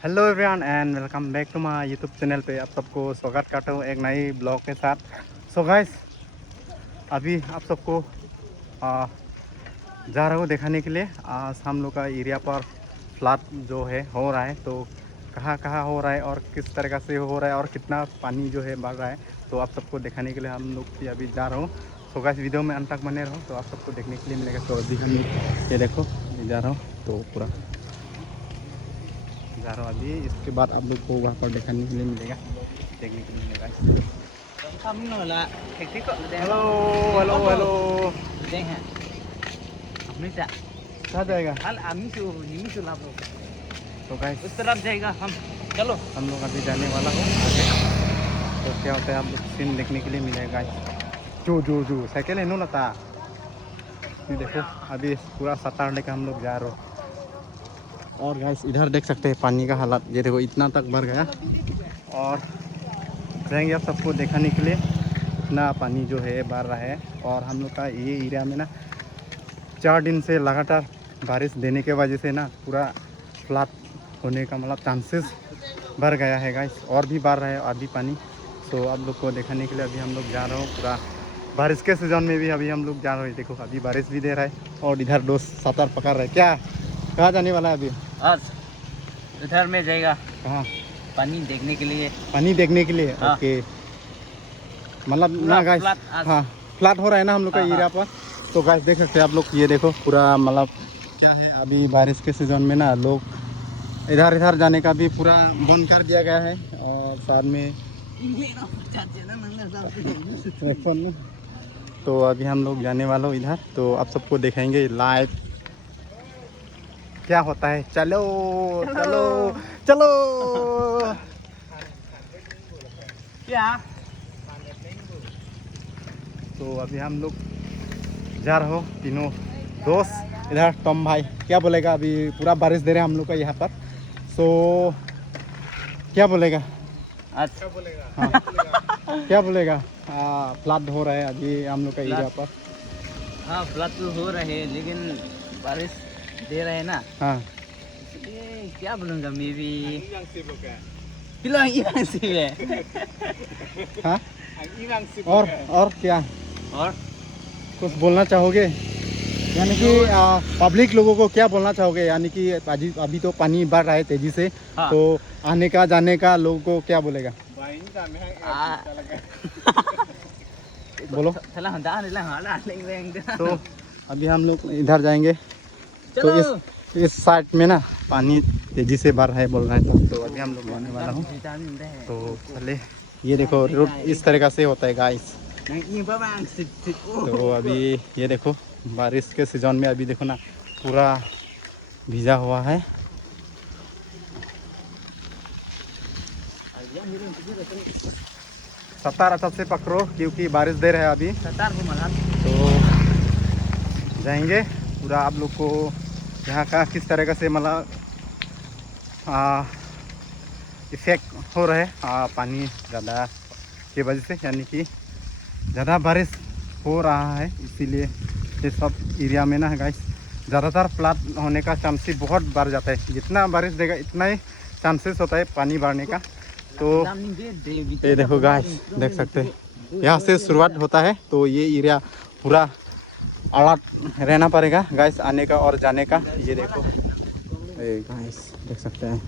Hello everyone and welcome back to my YouTube channel पे आप सबको स्वागत करता हूँ एक नई ब्लॉग के साथ। सो गाइस अभी आप सबको जा रहा हूँ दिखाने के लिए। आज हम लोग का एरिया पर फ्लड जो है हो रहा है, तो कहाँ कहाँ हो रहा है और किस तरीक़ा से हो रहा है और कितना पानी जो है बढ़ रहा है, तो आप सबको दिखाने के लिए हम लोग भी अभी जा रहा हूँ। सो गाइस वीडियो में अंत तक बने रहो तो आप सबको देखने के लिए मिलेगा। तो अभी हम ये देखो जा रहा हूँ तो पूरा जा रहा हूँ अभी। इसके बाद आप लोग को वहाँ पर देखने के लिए मिलेगा, देखने के लिए मिलेगा। हेलो हेलो हेलो कहाँ जाएगा? तो गाइस उस तरफ जाएगा हम। चलो हम लोग अभी जाने वाला हूँ आगे। तो क्या होता है आप लोग सीन देखने के लिए मिलेगा। जो जो जो साइकिल है नो लता, ये देखो अभी पूरा सतार लेकर हम लोग जा रहे हो। और गाइस इधर देख सकते हैं पानी का हालत, ये देखो इतना तक भर गया। और जाएंगे आप सबको दिखाने के लिए इतना पानी जो है बढ़ रहा है। और हम लोग का ये एरिया में ना 4 दिन से लगातार बारिश देने के वजह से ना पूरा फ्लड होने का मतलब चांसेस बढ़ गया है गाइस, और भी बढ़ रहा है अभी पानी। सो आप लोग को दिखाने के लिए अभी हम लोग जा रहे हो। पूरा बारिश के सीज़न में भी अभी हम लोग जा रहे हैं। देखो अभी बारिश भी दे रहा है और इधर दोस्त सतार पकड़ रहे हैं। क्या कहाँ जाने वाला है अभी? आज उधर में जाएगा कहाँ? पानी देखने के लिए। पानी देखने के लिए। हाँ। ओके मतलब पूरा ना गाइस, फ्लड आज। हाँ फ्लड हो रहा है ना हम लोग का हाँ, एरिया पर। तो गाइस देख सकते हैं आप लोग, ये देखो पूरा मतलब क्या है अभी बारिश के सीज़न में ना लोग इधर इधर जाने का भी पूरा बंद कर दिया गया है। और साथ में तो अभी हम लोग जाने वाले हैं इधर, तो आप सबको दिखाएंगे लाइव क्या होता है। चलो चलो चलो क्या तो अभी हम लोग जा रहे हो तीनों दोस्त। इधर टॉम भाई क्या बोलेगा? अभी पूरा बारिश दे रहे हैं हम लोग का यहाँ पर। सो क्या बोलेगा? आज हाँ क्या बोलेगा? फ्लड हो रहा है अभी हम लोग का एरिया पर। हाँ फ्लड तो हो रहे हैं लेकिन बारिश दे रहे हैं ना, हाँ इसलिए क्या बोलूँगा मैं भी बिलोंग से है। हाँ और क्या और कुछ बोलना चाहोगे? यानी कि पब्लिक लोगों को क्या बोलना चाहोगे? यानी कि अभी तो पानी बढ़ रहा है तेजी से, हाँ। तो आने का जाने का लोगों को क्या बोलेगा? बोलो। तो अभी हम लोग इधर जाएंगे, तो इस साइड में ना पानी तेजी से बढ़ रहा है बोल रहा है, तो अभी हम लोग जाने वाला हूँ। तो चले, ये देखो रूट इस तरीक़ा से होता है गाइस। तो अभी ये देखो बारिश के सीजन में अभी देखो ना पूरा भीजा हुआ है। सतार अच्छा से पकड़ो क्योंकि बारिश दे रहा है अभी। तो जाएंगे पूरा आप लोग को यहाँ का किस तरीक़ा से मतलब इफ़ेक्ट हो रहा है पानी ज़्यादा की वजह से, यानी कि ज़्यादा बारिश हो रहा है इसीलिए ये सब एरिया में ना गाइस ज़्यादातर फ्लड होने का चांसेस बहुत बढ़ जाता है। जितना बारिश देगा इतना ही चांसेस होता है पानी बढ़ने का। तो ये देखो गाइस देख सकते हैं यहाँ से शुरुआत होता है, तो ये एरिया पूरा अलर्ट रहना पड़ेगा गाइस आने का और जाने का। ये देखो गाइस देख सकते हैं।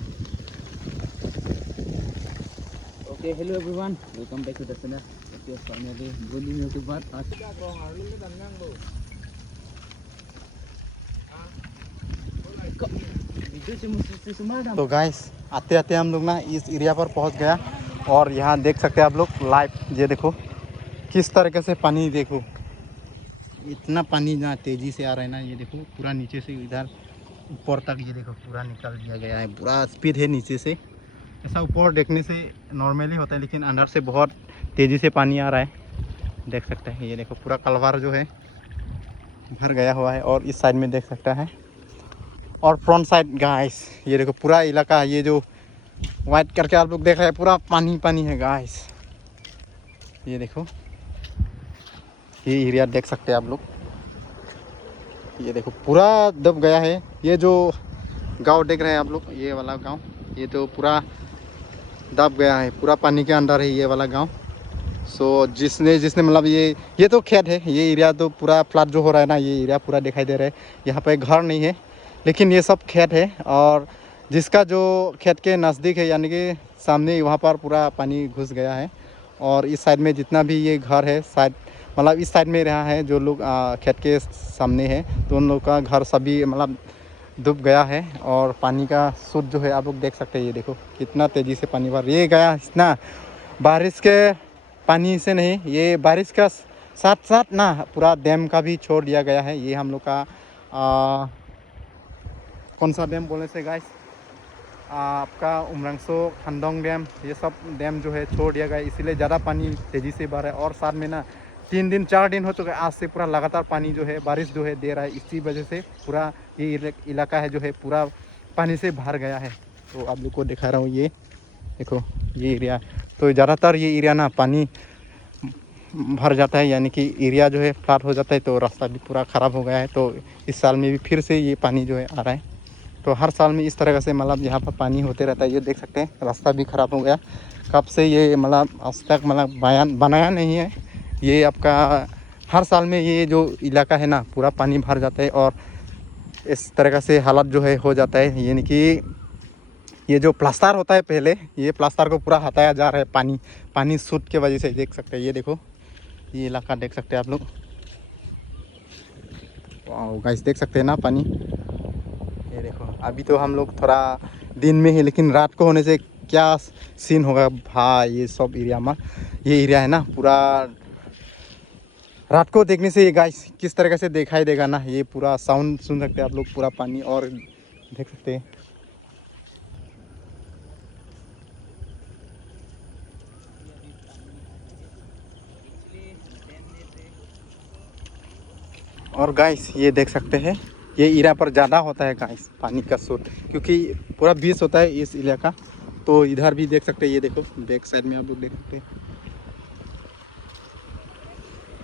Okay hello everyone, welcome back to the channel. Okay finally bowling के बाद आज तो गाइस आते आते हम लोग ना इस एरिया पर पहुंच गया, और यहाँ देख सकते हैं आप लोग लाइव, ये देखो किस तरीके से पानी, देखो इतना पानी ना तेज़ी से आ रहा है ना। ये देखो पूरा नीचे से इधर ऊपर तक ये देखो पूरा निकल दिया गया है, पूरा स्पीड है नीचे से। ऐसा ऊपर देखने से नॉर्मली होता है लेकिन अंदर से बहुत तेज़ी से पानी आ रहा है, देख सकते हैं। ये देखो पूरा कलवार जो है भर गया हुआ है, और इस साइड में देख सकता है, और फ्रंट साइड गाइस ये देखो पूरा इलाका, ये जो वाइट करके आप लोग देख रहे हैं पूरा पानी पानी है गाइस। ये देखो ये एरिया देख सकते हैं आप लोग, ये देखो पूरा दब गया है। ये जो गांव देख रहे हैं आप लोग, ये वाला गांव ये तो पूरा दब गया है, पूरा पानी के अंदर है ये वाला गांव। सो जिसने जिसने मतलब ये तो खेत है, ये एरिया तो पूरा फ्लड जो हो रहा है ना, ये एरिया पूरा दिखाई दे रहा है। यहाँ पे घर नहीं है लेकिन ये सब खेत है, और जिसका जो खेत के नज़दीक है यानी कि सामने, वहाँ पर पूरा पानी घुस गया है। और इस साइड में जितना भी ये घर है, शायद मतलब इस साइड में रहा है जो लोग खेत के सामने है, तो उन लोग का घर सभी मतलब डूब गया है। और पानी का स्रोत जो है आप लोग देख सकते हैं, ये देखो कितना तेज़ी से पानी भर ये गया। इतना बारिश के पानी से नहीं, ये बारिश का साथ साथ ना पूरा डैम का भी छोड़ दिया गया है। ये हम लोग का कौन सा डैम बोलने से गाइस, आपका उमरंगसो खंडोंग डैम, ये सब डैम जो है छोड़ दिया गया, इसीलिए ज़्यादा पानी तेज़ी से बढ़ रहा है। और साथ में ना 3 दिन 4 दिन हो चुके हैं आज से पूरा लगातार पानी जो है, बारिश जो है दे रहा है। इसी वजह से पूरा ये इलाका है जो है पूरा पानी से भर गया है। तो आप लोग को दिखा रहा हूँ, ये देखो ये एरिया। तो ज़्यादातर ये एरिया ना पानी भर जाता है, यानी कि एरिया जो है फ्लड हो जाता है, तो रास्ता भी पूरा ख़राब हो गया है। तो इस साल में भी फिर से ये पानी जो है आ रहा है। तो हर साल में इस तरह से मतलब यहाँ पर पानी होते रहता है। ये देख सकते हैं रास्ता भी ख़राब हो गया, कब से ये मतलब आज तक मतलब बनाया नहीं है। ये आपका हर साल में ये जो इलाका है ना पूरा पानी भर जाता है, और इस तरह से हालत जो है हो जाता है। यानी कि ये जो प्लास्टर होता है पहले, ये प्लास्टर को पूरा हटाया जा रहा है पानी सूट के वजह से। देख सकते हैं, ये देखो ये इलाका देख सकते हैं आप लोग। वाह गाइस, देख सकते हैं ना पानी, ये देखो। अभी तो हम लोग थोड़ा दिन में ही, लेकिन रात को होने से क्या सीन होगा भाई। ये सब एरिया में, ये एरिया है ना पूरा रात को देखने से ये गाइस किस तरह से दिखाई देगा ना, ये पूरा साउंड सुन सकते हैं आप लोग, पूरा पानी। और देख सकते हैं और गाइस ये देख सकते हैं, ये एरिया पर ज़्यादा होता है गाइस पानी का स्रोत, क्योंकि पूरा बीच होता है इस इलाका। तो इधर भी देख सकते हैं, ये देखो बैक साइड में आप लोग देख सकते हैं,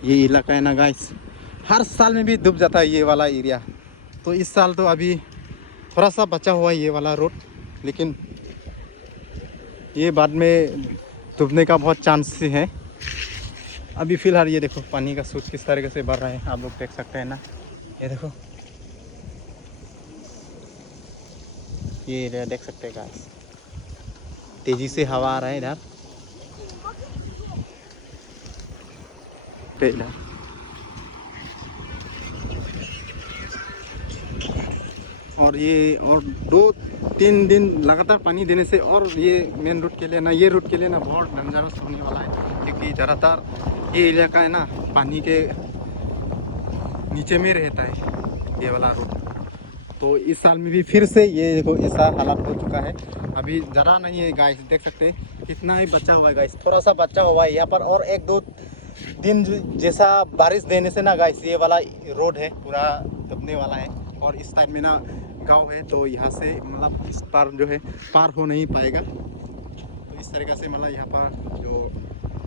ये इलाका है ना गाइस, हर साल में भी डूब जाता है ये वाला एरिया। तो इस साल तो अभी थोड़ा सा बचा हुआ है ये वाला रोड, लेकिन ये बाद में डूबने का बहुत चांस है। अभी फ़िलहाल ये देखो पानी का स्रोत किस तरीके से बढ़ रहा है, आप लोग देख सकते हैं ना, ये देखो ये एरिया देख सकते हैं गाइस, तेज़ी से हवा आ रहा है इधर पे इधर। और ये और 2-3 दिन लगातार पानी देने से, और ये मेन रोड के लिए ना, ये रोड के लिए ना बहुत डेंजरस होने वाला है, क्योंकि ज़्यादातर ये इलाका है ना पानी के नीचे में रहता है ये वाला रोड। तो इस साल में भी फिर से ये देखो ऐसा हालत हो चुका है। अभी ज़रा नहीं है गाइस, देख सकते हैं कितना ही बचा हुआ है गाइस, थोड़ा सा बचा हुआ है यहाँ पर। और 1-2 दिन जैसा बारिश देने से ना गाइस, ये वाला रोड है पूरा दबने वाला है। और इस साइड में ना गांव है, तो यहाँ से मतलब इस पार जो है पार हो नहीं पाएगा। तो इस तरीक़े से मतलब यहाँ पर जो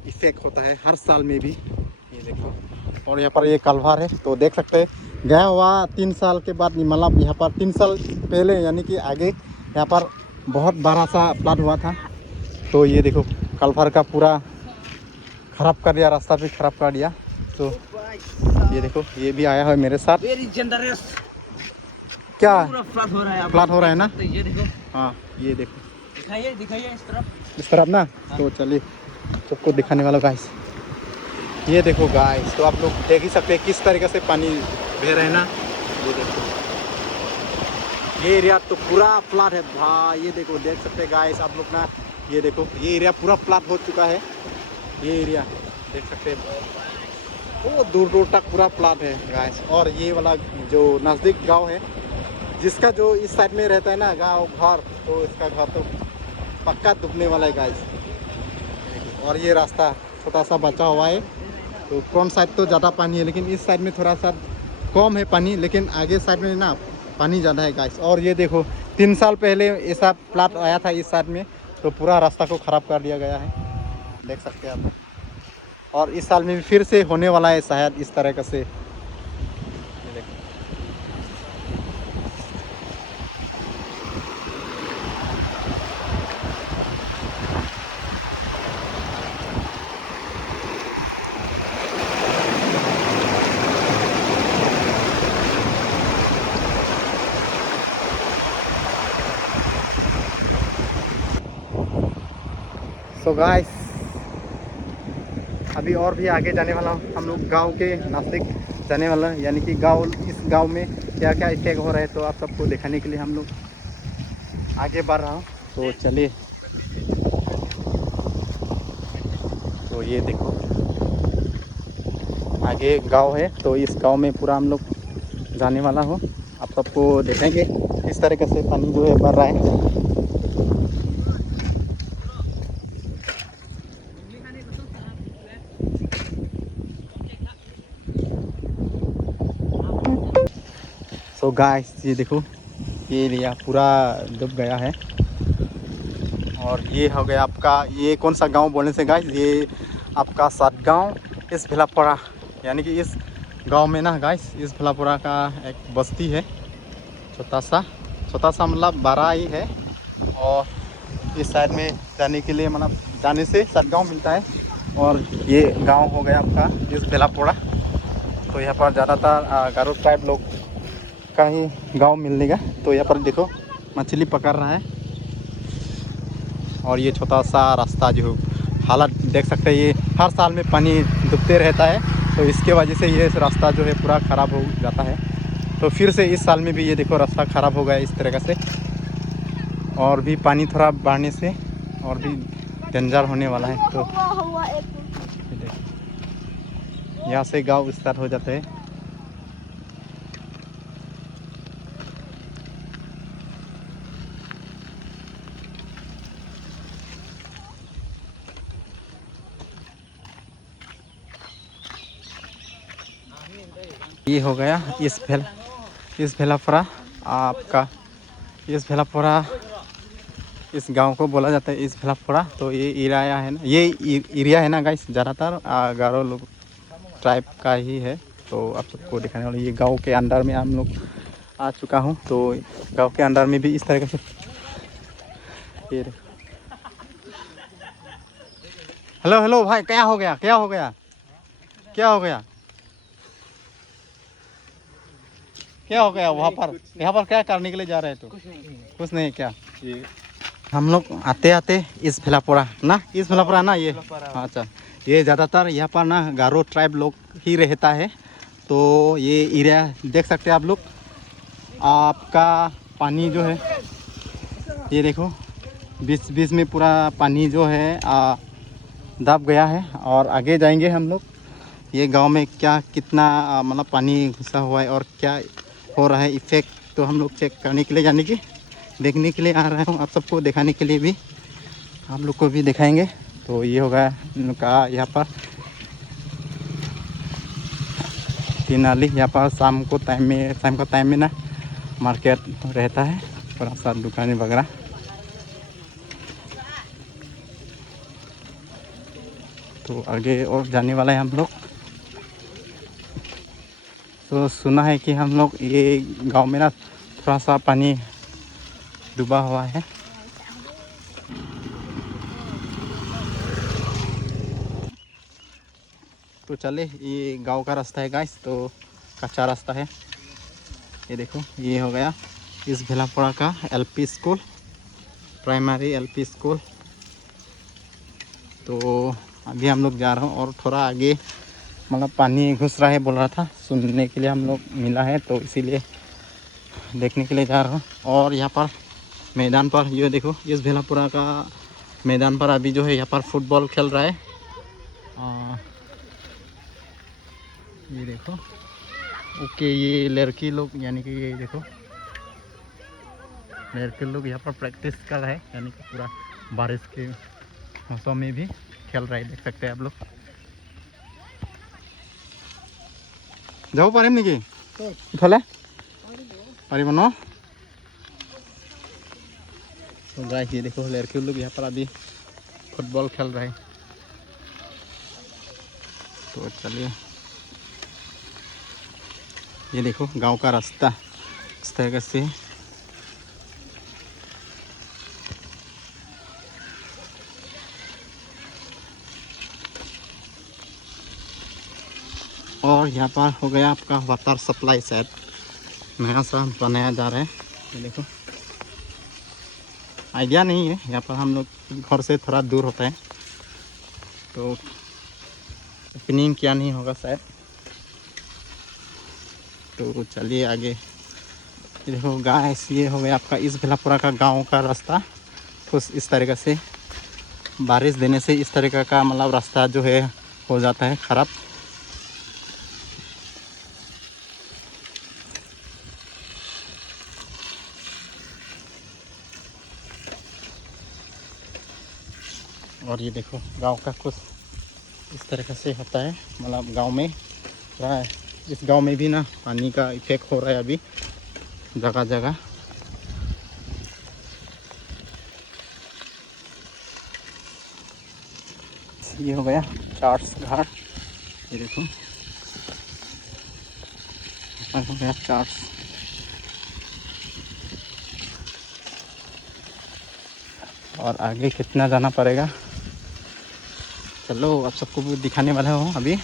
इफेक्ट होता है हर साल में भी, ये देखो। और यहाँ पर ये कलवार है, तो देख सकते हैं गया हुआ 3 साल के बाद, मतलब यहाँ पर 3 साल पहले यानी कि आगे यहाँ पर बहुत बड़ा सा फ्लड हुआ था। तो ये देखो कलवार का पूरा ख़राब कर दिया, रास्ता भी ख़राब कर दिया। तो ये देखो ये भी आया है मेरे साथ। क्या फ्लड हो रहा है, फ्लड हो रहा है ना, तो ये देखो, हाँ ये देखो दिखाइए दिखाइए इस तरफ ना। तो चलिए सबको दिखाने वाला गाइस, ये देखो गाइस। तो आप लोग देख ही सकते हैं किस तरीके से पानी बह रहा है ना, ये देखो ये एरिया तो पूरा फ्लड है भाई। ये देखो देख सकते हैं गाइस आप लोग ना, ये देखो ये एरिया पूरा फ्लड हो चुका है। ये एरिया देख सकते हैं, वो दूर दूर तक पूरा फ्लड है गाइस। और ये वाला जो नज़दीक गांव है, जिसका जो इस साइड में रहता है ना गांव घर, तो इसका घर तो पक्का डूबने वाला है गाइस। और ये रास्ता छोटा सा बचा हुआ है, तो फ्रंट साइड तो ज़्यादा पानी है, लेकिन इस साइड में थोड़ा सा कम है पानी, लेकिन आगे साइड में ना पानी ज़्यादा है गाइस। और ये देखो 3 साल पहले ऐसा फ्लड आया था इस साइड में, तो पूरा रास्ता को ख़राब कर दिया गया है, देख सकते हैं आप। और इस साल में भी फिर से होने वाला है शायद इस तरह का से। ये देखो सो गाइस अभी और भी आगे जाने वाला हूँ। हम लोग गांव के नज़दीक जाने वाला है, यानी कि इस गांव में क्या क्या इफेक्ट हो रहा है तो आप सबको दिखाने के लिए हम लोग आगे बढ़ रहा हूँ। तो चलिए, तो ये देखो आगे गांव है, तो इस गांव में पूरा हम लोग जाने वाला हूँ। आप सबको देखेंगे किस तरीके से पानी जो है बढ़ रहा है। सो गाइस ये देखो, ये एरिया पूरा डूब गया है। और ये हो गया आपका, ये कौन सा गांव बोलने से गाइस, ये आपका सातगांव इस भिलापुरा, यानी कि इस गांव में ना गाइस, इस भिलापुरा का एक बस्ती है, छोटा सा मतलब बड़ा ही है। और इस साइड में जाने के लिए मतलब जाने से सातगांव मिलता है। और ये गांव हो गया आपका इस भिलापुरा। तो यहाँ पर ज़्यादातर गारो ट्राइब लोग का ही गांव मिलेगा। तो यहाँ पर देखो मछली पकड़ रहा है। और ये छोटा सा रास्ता जो हालत देख सकते हैं, ये हर साल में पानी डूबते रहता है, तो इसके वजह से ये रास्ता जो है पूरा ख़राब हो जाता है। तो फिर से इस साल में भी ये देखो रास्ता ख़राब हो गया इस तरीक़े से। और भी पानी थोड़ा बढ़ने से और भी डेंजर होने वाला है। तो यहाँ से गाँव स्टार्ट हो जाते हैं। ये हो गया इस भेलापुरा आपका, इस भेलापुरा इस गांव को बोला जाता है इस भेलापुरा। तो ये एरिया है ना, ये एरिया है ना गाइस, ज़्यादातर गारो लोग ट्राइब का ही है। तो आप सबको दिखाने वाला, ये गांव के अंदर में हम लोग आ चुका हूँ। तो गांव के अंदर में भी इस तरीके से ये हेलो हेलो भाई, क्या हो गया क्या हो गया क्या हो गया क्या हो गया वहाँ पर? यहाँ पर क्या करने के लिए जा रहे हैं? तो कुछ नहीं क्या, ये हम लोग आते आते इस भेलापुरा ना, इस भेलापुरा ना ये, अच्छा ये ज़्यादातर यहाँ पर ना गारो ट्राइब लोग ही रहता है। तो ये एरिया देख सकते हैं आप लोग। आपका पानी जो है ये देखो, बीच बीच में पूरा पानी जो है दब गया है। और आगे जाएंगे हम लोग, ये गांव में क्या कितना मतलब पानी घुसा हुआ है और क्या हो रहा है इफेक्ट, तो हम लोग चेक करने के लिए, यानी कि देखने के लिए आ रहा हूँ। आप सबको दिखाने के लिए भी, आप लोग को भी दिखाएंगे। तो ये होगा इनका यहाँ पर तीनाली, यहाँ पर शाम का टाइम में ना मार्केट रहता है, थोड़ा सा दुकानें वगैरह। तो आगे और जाने वाला है हम लोग। तो सुना है कि हम लोग ये गांव में ना थोड़ा सा पानी डूबा हुआ है। तो चले, ये गांव का रास्ता है गाइस, तो कच्चा रास्ता है। ये देखो, ये हो गया इस भेलापुरा का LP school, primary LP school. तो अभी हम लोग जा रहे हैं और थोड़ा आगे मतलब पानी घुस रहा है बोल रहा था, सुनने के लिए हम लोग मिला है, तो इसीलिए देखने के लिए जा रहा हूँ। और यहाँ पर मैदान पर ये देखो, इस भेलापुरा का मैदान पर अभी जो है यहाँ पर फुटबॉल खेल रहा है। ये देखो, ओके, ये लड़की लोग, यानी कि ये देखो लड़के लोग यहाँ पर प्रैक्टिस कर रहे हैं, यानी कि पूरा बारिश के मौसम में भी खेल रहा है, देख सकते हैं आप लोग। जाओ पारे निकी इफाले पारिब न। तो गाइस ये देखो, लड़के लोग यहाँ पर अभी फुटबॉल खेल रहे हैं। तो चलिए, ये देखो गांव का रास्ता इस तरह से। और यहाँ पर हो गया आपका वाटर सप्लाई, शायद नया सा बनाया जा रहा है। ये देखो, आइडिया नहीं है, यहाँ पर हम लोग घर से थोड़ा दूर होता है, तो ओपनिंग क्या नहीं होगा शायद। तो चलिए आगे। देखो गाइस, ये हो गया आपका इस भेलापुरा का गांव का रास्ता। कुछ इस तरीक़े से बारिश देने से इस तरीक़े का मतलब रास्ता जो है हो जाता है ख़राब। और ये देखो गांव का कुछ इस तरीक़े से होता है, मतलब गांव में पूरा। इस गांव में भी ना पानी का इफेक्ट हो रहा है अभी जगह जगह। ये हो गया चार्ट्स घाट। ये देखो हो गया चार्ट्स। और आगे कितना जाना पड़ेगा, चलो आप सबको भी दिखाने वाला हूँ अभी।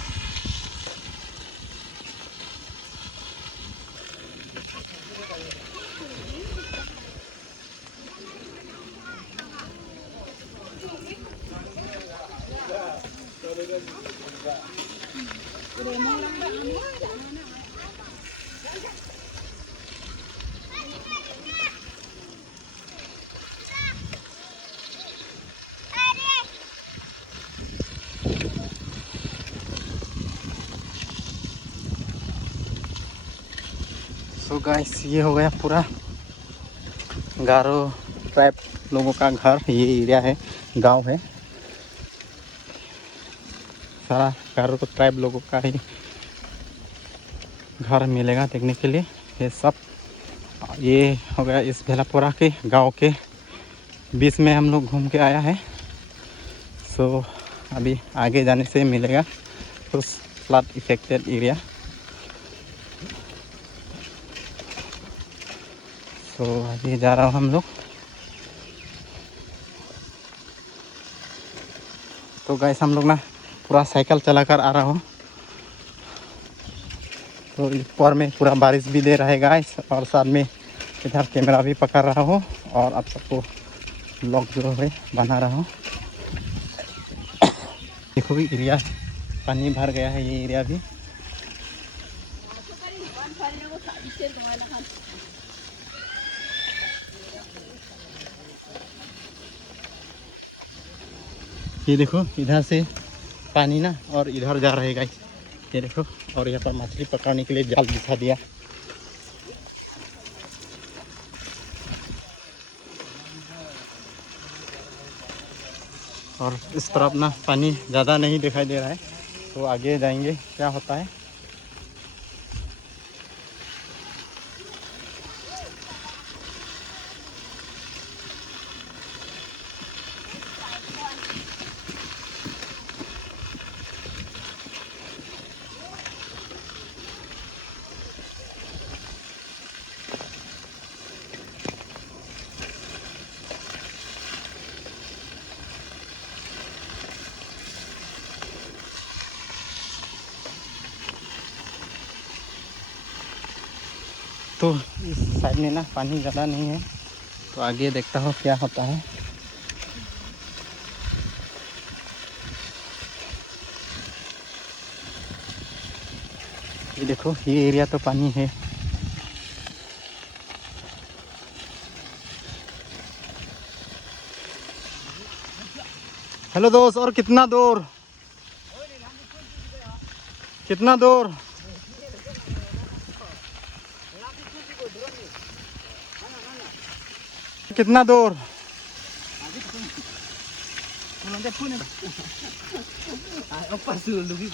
सो गाइस, ये हो गया पूरा गारो ट्राइब लोगों का घर। ये एरिया है, गांव है, सारा गारो ट्राइब लोगों का ही घर मिलेगा देखने के लिए। ये सब ये हो गया इस भेलापुरा के गांव के बीच में हम लोग घूम के आया है। सो अभी आगे जाने से मिलेगा उस फ्लड इफेक्टेड एरिया। तो अभी जा रहा हूँ हम लोग। तो गाइस हम लोग ना पूरा साइकिल चलाकर आ रहा हूँ। तो ऊपर में पूरा बारिश भी दे रहा है गाइस, और साथ में इधर कैमरा भी पकड़ रहा हूँ और आप सबको ब्लॉग जो है बना रहा हूँ। देखो भी एरिया पानी भर गया है, ये एरिया भी। ये देखो इधर से पानी ना और इधर जा रहा है गाइस, ये देखो। और यहाँ पर मछली पकड़ने के लिए जाल बिछा दिया। और इस तरफ ना पानी ज़्यादा नहीं दिखाई दे रहा है, तो आगे जाएंगे क्या होता है। तो इस साइड में ना पानी ज़्यादा नहीं है, तो आगे देखता हूँ क्या होता है। ये देखो ये एरिया तो पानी है। हेलो दोस्त, और कितना दूर, कितना दूर? कितना दूर?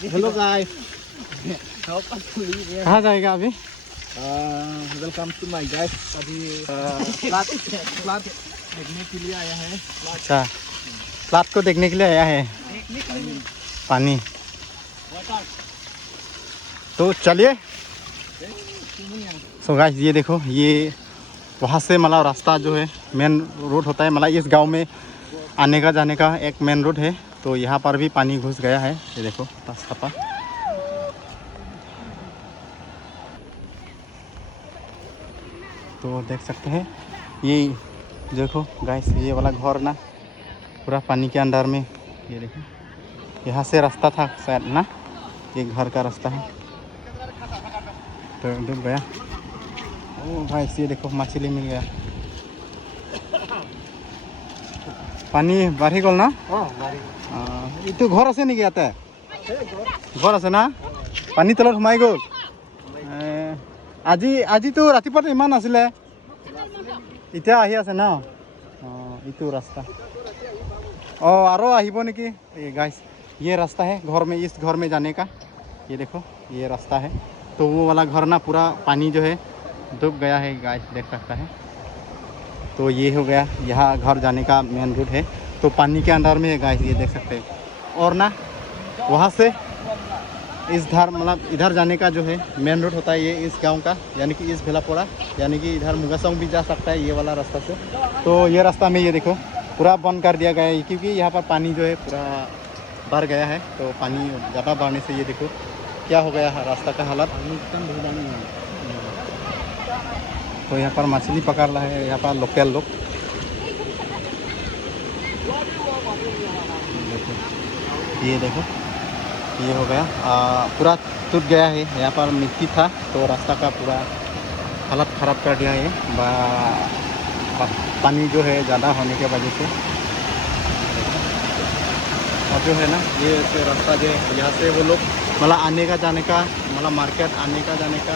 हेलो गाइस, कहाँ जाएगा अभी? Welcome to my guys. अभी फ्लड देखने के लिए आया है। अच्छा, फ्लड को देखने के लिए आया है, पानी। तो चलिए। सो गाइस ये देखो, ये वहाँ से मतलब रास्ता जो है मेन रोड होता है, मतलब इस गांव में आने का जाने का एक मेन रोड है। तो यहाँ पर भी पानी घुस गया है, ये देखो रास्ता पर। तो देख सकते हैं ये देखो गाइस, ये वाला घर ना पूरा पानी के अंदर में, ये देखो यहाँ से रास्ता था शायद ना, ये घर का रास्ता है तो डूब गया। ओ भाई ये देखो मछली मिल गया। पानी बाढ़ी गल ना इतो घर आसे नेকি याते घर आसे ना पानी तলত सोमाई गल আজি আজিতো ৰাতিপুৱা ইমান নাছিলে এতিয়া আহি আছে না इतो रास्ता और आहिबो नेकी गाइस ये रास्ता है घर में, इस घर में जाने का। ये देखो ये रास्ता है तो वो वाला घर ना पूरा पानी जो है डूब गया है गाइस, देख सकता है। तो ये हो गया यहाँ घर जाने का मेन रूट है, तो पानी के अंदर में है गाइस, ये देख सकते हैं। और ना वहाँ से इस धार मतलब इधर जाने का जो है मेन रूट होता है ये इस गांव का, यानी कि इस भेलापोड़ा, यानी कि इधर मुगासोंग भी जा सकता है ये वाला रास्ता से। तो ये रास्ता में ये देखो पूरा बंद कर दिया गया है क्योंकि यहाँ पर पानी जो है पूरा भर गया है। तो पानी ज़्यादा बढ़ने से ये देखो क्या हो गया है रास्ता का हालत। तो यहाँ पर मछली पकड़ रहा है यहाँ पर लोकल लोग। ये देखो ये हो गया पूरा टूट गया है। यहाँ पर मिट्टी था तो रास्ता का पूरा हालत ख़राब कर दिया है पानी जो है ज़्यादा होने के वजह से। और जो है ना ये रास्ता जो है यहाँ से वो लोग मतलब आने का जाने का मतलब मार्केट आने का जाने का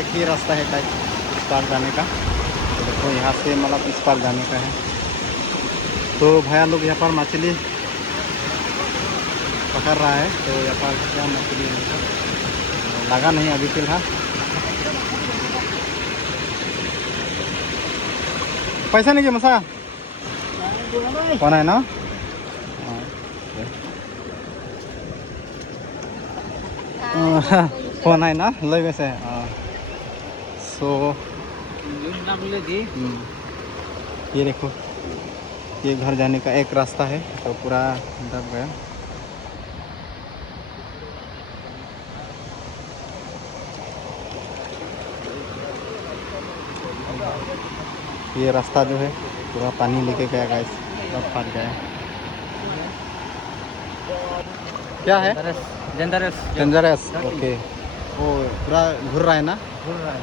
एक ही रास्ता है टाइप इस पार जाने का। तो देखो यहाँ से मतलब इस पार जाने का है। तो भैया लोग यहाँ पर मछली पकड़ रहा है। तो यहाँ पर क्या मछली लगा नहीं अभी फिलहाल। पैसा नहीं क्या मसा कौन है ना फोन है ना ले वैसे सो ये देखो ये घर जाने का एक रास्ता है तो पूरा दब गया। ये रास्ता जो है पूरा पानी लेके गया गाइस, सब फट गया। क्या है डेंजरस ओके वो पूरा घूर रहा है ना, घूर रहा है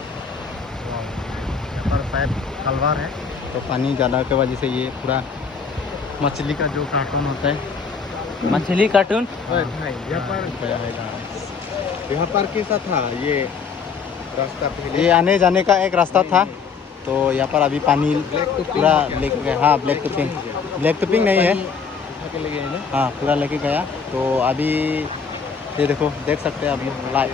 पर शायद खलवार है तो पानी ज़्यादा के वजह से ये पूरा मछली का जो कार्टून होता है मछली कार्टून यहाँ पर कैसा था ये रास्ता पहले ये आने जाने का एक रास्ता था तो यहाँ पर अभी पानी पूरा लेके गया। हाँ ब्लैक टोपिंग नहीं है हाँ पूरा लेके गया। तो अभी ये देखो देख सकते हैं अभी लाइव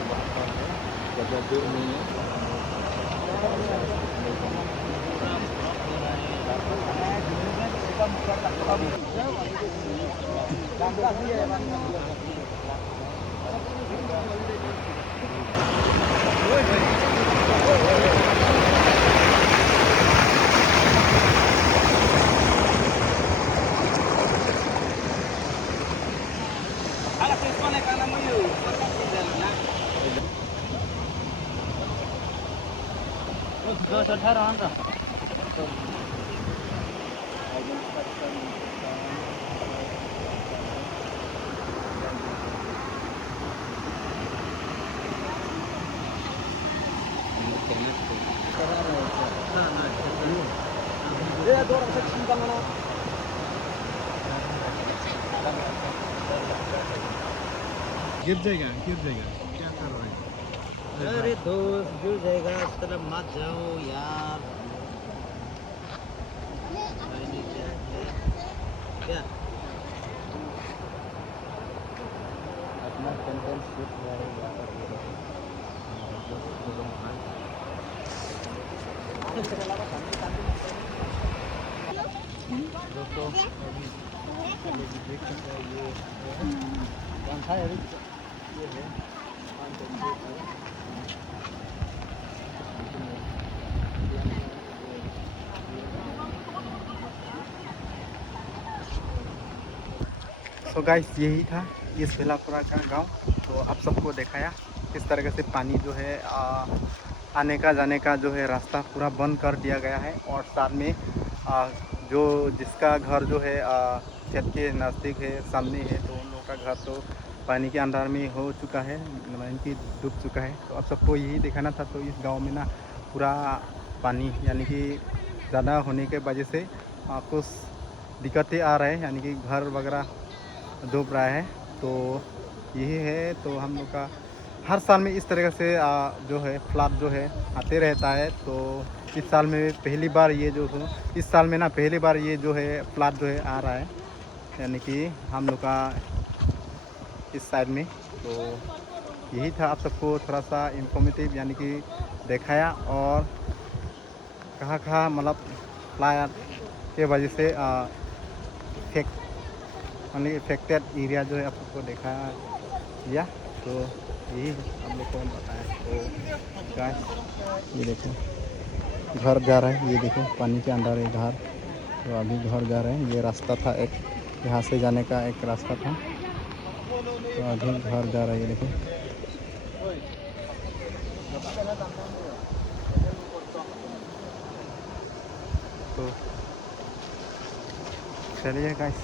गिर जाएगा क्या कर रहे हैं। अरे दोस्त गिर जाएगा, इस तरफ मत जाओ यार। क्या अपना कंटेंट शूट तो गाइस यही था इस भेलापुरा का गांव। तो आप सबको दिखाया किस तरह से पानी जो है आने का जाने का जो है रास्ता पूरा बंद कर दिया गया है और साथ में जो जिसका घर जो है खेत के नज़दीक है, सामने है, तो उन लोगों का घर तो पानी के अंदर में हो चुका है, मतलब कि डूब चुका है। तो अब सबको यही दिखाना था। तो इस गांव में ना पूरा पानी यानी कि ज़्यादा होने के वजह से कुछ दिक्कतें आ रहे हैं, यानी कि घर वगैरह डूब रहा है। तो यही है। तो हम लोग का हर साल में इस तरह से जो है फ्लड जो है आते रहता है। तो इस साल में पहली बार ये जो हो इस साल में ना पहली बार ये जो है फ्लड जो है आ रहा है, यानी कि हम लोग का इस साइड में। तो यही था आप सबको थोड़ा सा इंफॉर्मेटिव यानी कि दिखाया, और कहाँ कहाँ मतलब फ्लड के वजह से फेक यानी इफेक्टेड एरिया जो है आप सबको देखा दिया। तो यही हम लोग को बताया। तो गाइस ये देखो घर जा रहा है, ये देखो पानी के अंदर है घर। तो अभी घर जा रहे हैं। ये रास्ता था एक, यहाँ से जाने का एक रास्ता था। तो अभी घर जा रहा है, ये देखो। तो चलिए गाइस,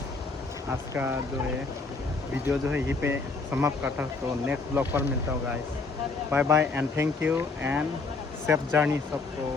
आज का जो है वीडियो जो है यहीं पे समाप्त करता हूँ। तो नेक्स्ट ब्लॉग पर मिलता हूँ guys. Bye bye and thank you and safe journey सबको।